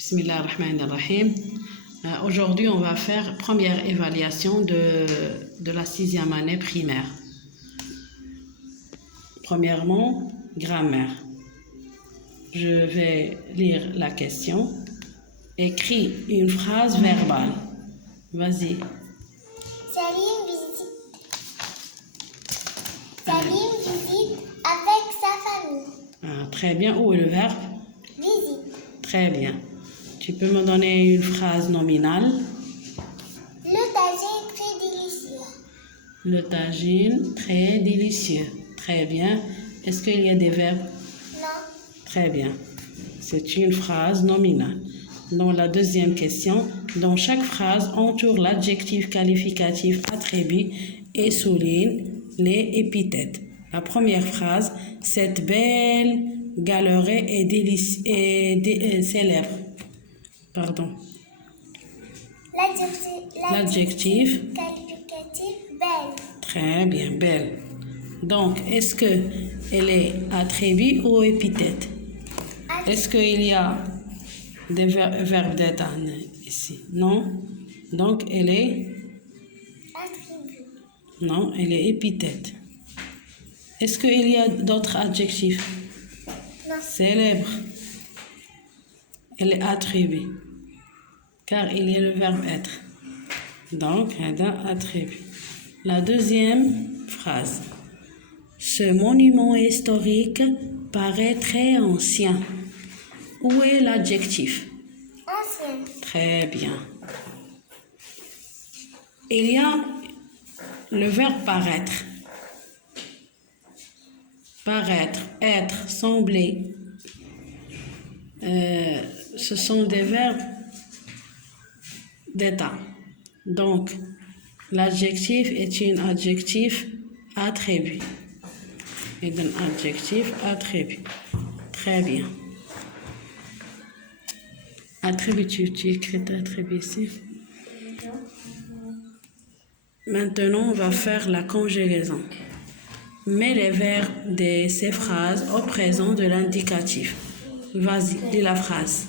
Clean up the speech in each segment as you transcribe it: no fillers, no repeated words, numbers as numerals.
Bismillahirrahmanirrahim. Aujourd'hui, on va faire première évaluation de la 6e année primaire. Premièrement, grammaire. Je vais lire la question. Écris une phrase verbale. Vas-y. Salim visite avec sa famille. Très bien. Où est le verbe? Visite. Très bien. Tu peux me donner une phrase nominale? Le tagine très délicieux. Le tagine très délicieux. Très bien. Est-ce qu'il y a des verbes? Non. Très bien. C'est une phrase nominale. Dans la deuxième question, dans chaque phrase, entoure l'adjectif qualificatif attribut et souligne les épithètes. La première phrase, cette belle galerie est célèbre. Pardon. L'adjectif qualificatif belle. Très bien, belle. Donc, est-ce qu'elle est attribut ou épithète? Est-ce qu'il y a des verbes d'être ici? Non. Donc, elle est Attribut. Non, elle est épithète. Est-ce qu'il y a d'autres adjectifs? Non. Célèbre. Elle est attribut. Car il y a le verbe être. Donc, elle est attribut. La deuxième phrase. Ce monument historique paraît très ancien. Où est l'adjectif? Ancien. Très bien. Il y a le verbe paraître. Paraître, être, sembler. Ce sont des verbes d'état. Donc, l'adjectif est un adjectif attribut. Et un adjectif attribut. Très bien. Attribut, tu écris attribut ici. Maintenant, on va faire la conjugaison. Mets les verbes de ces phrases au présent de l'indicatif. Vas-y, dis la phrase.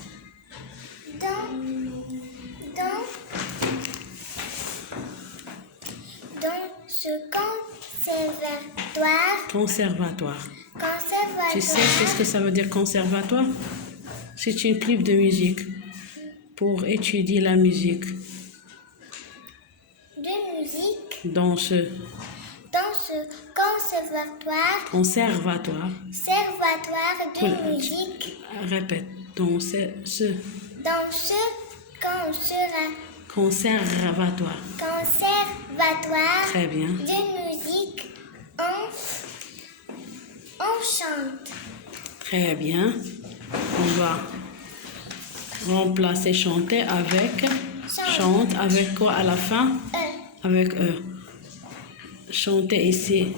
Dans ce conservatoire. Tu sais qu'est-ce que ça veut dire conservatoire? C'est une clip de musique pour étudier la musique. De musique. Dans ce conservatoire de musique. Répète. Dans ce conservatoire. Très bien. De musique, on chante. Très bien. On va remplacer chanter avec chante. Avec quoi à la fin? Avec E. Chanter ici.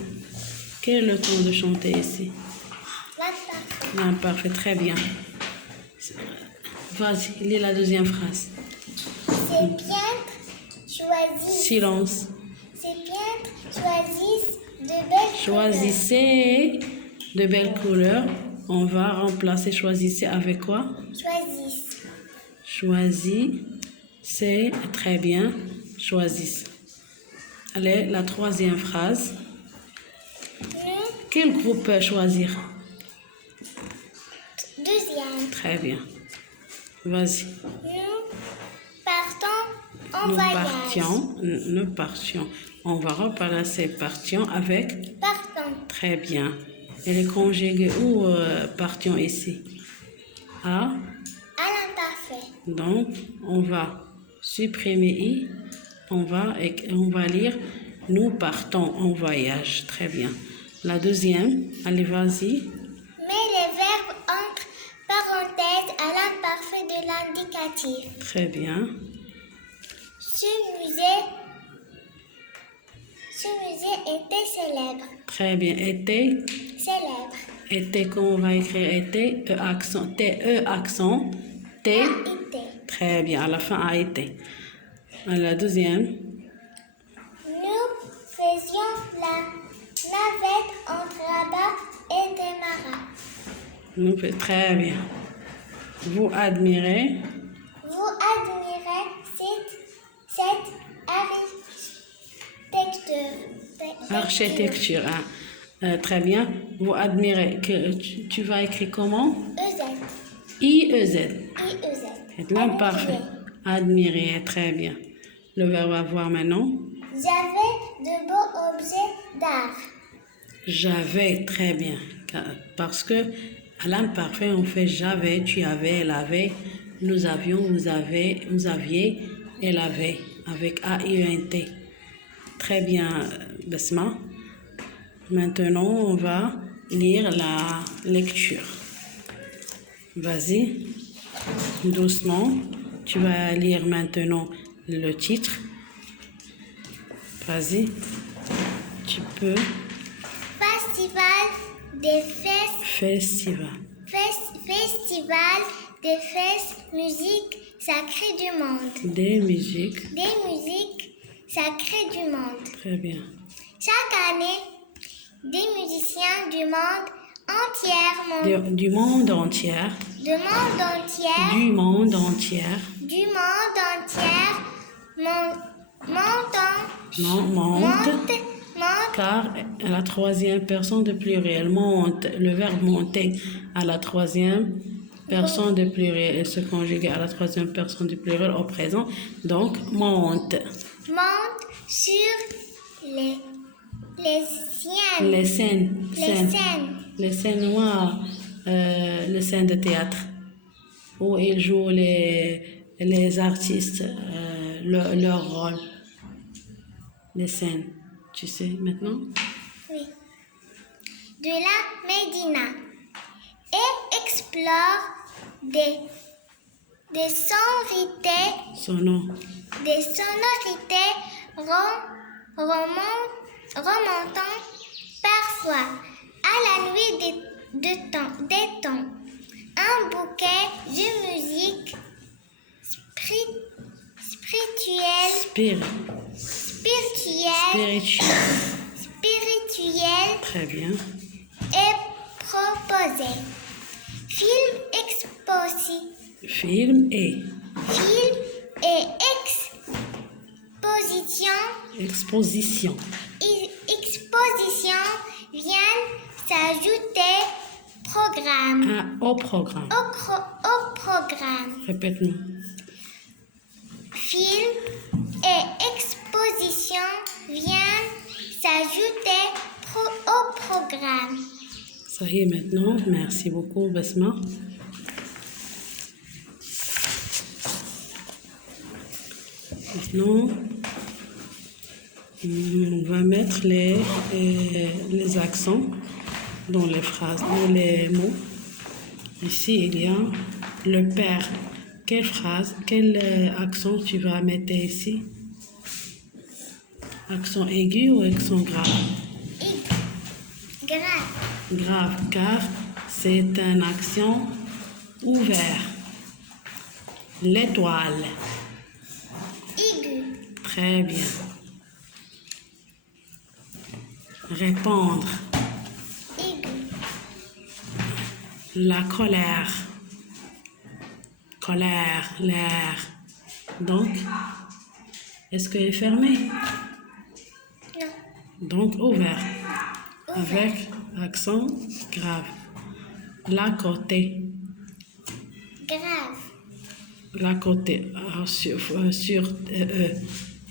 Quel est le temps de chanter ici? L'imparfait. Très bien. Vas-y, lis la deuxième phrase. Ces peintres choisissent. Silence. Ces peintres choisissent de belles Choisissez de belles couleurs. On va remplacer choisissez avec quoi? Choisissent. Choisissez. Très bien. Choisissent. Allez, la troisième phrase. Quel groupe peut choisir? Deuxième. Très bien. Vas-y. Nous partons en voyage. Nous partions. On va remplacer partions avec? Partons. Très bien. Elle est conjuguée où partions ici? À l'imparfait. Donc, on va supprimer I. On va lire nous partons en voyage. Très bien. La deuxième, allez, vas-y. Mets les verbes entre parenthèses à l'imparfait de l'indicatif. Très bien. Ce musée était célèbre. Très bien. Était. Célèbre. Était, qu'on va écrire était, E accent, T-E accent, T. A été. Très bien. À la fin, a été. La deuxième. Nous faisions la navette entre Rabat et Démarra. Très bien. Vous admirez Cette Architecture. Hein. Très bien. Vous admirez que tu vas écrire comment? EZ. I-E-Z. I-E-Z. C'est l'imparfait. Admirer. Très bien. Le verbe avoir maintenant. J'avais de beaux objets d'art. J'avais. Très bien. Parce que à l'imparfait, on fait j'avais, tu avais, elle avait, nous avions, vous aviez, elle avait. Avec A-I-E-N-T. Très bien, Besma. Maintenant, on va lire la lecture. Vas-y, doucement. Tu vas lire maintenant le titre. Vas-y, tu peux. Festival des fesses. Festival. Festival des fesses, musique sacrée du monde. Des musiques. Des musiques sacrées du monde. Très bien. Chaque année, des musiciens du monde entier. Du monde entier. Du monde entier. Du monde entier. Du monde entier. Monte. Car à la troisième personne de pluriel, monte, le verbe monter à la troisième personne de pluriel et se conjugue à la troisième personne du pluriel au présent. Donc, monte. Monte sur les scènes. Les scènes. Les scènes. Les scènes noires, les scènes de théâtre où ils jouent les artistes, leur rôle. Les scènes. Tu sais maintenant? Oui. De la Médina. Et explore des sonorités. Des sonorités remontant parfois à la nuit des temps. Un bouquet de musique spirituelle. Très bien. Est proposé. Film et exposition. Exposition viennent s'ajouter au programme. Au programme. Répète-nous. Film et exposition viennent s'ajouter au programme. Ça y est maintenant. Merci beaucoup, Besma. Maintenant, on va mettre les accents dans les phrases, dans les mots. Ici, il y a le père. Quelle phrase, quel accent tu vas mettre ici? Accent aigu ou accent grave? Grave. Grave, car c'est un accent ouvert. L'étoile. Aigu. Très bien. Répondre. Aigu. La colère. Colère, l'air. Donc, est-ce qu'elle est fermée? Non. Donc, ouvert. Avec accent grave. La côté. Grave. La côté. Sur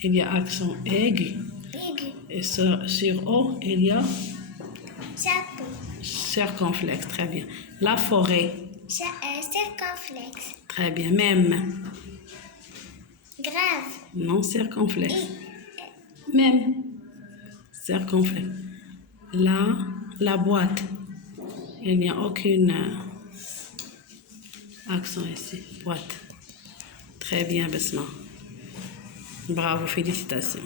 il y a accent aigu. Aigu. Et sur O, il y a Chapeau. circonflexe. Très bien. La forêt. Circonflexe. Très bien. Même. Grave. Non, circonflexe. Même. Circonflexe. La boîte. Il n'y a aucun accent ici. Boîte. Très bien, Besma. Bravo, félicitations.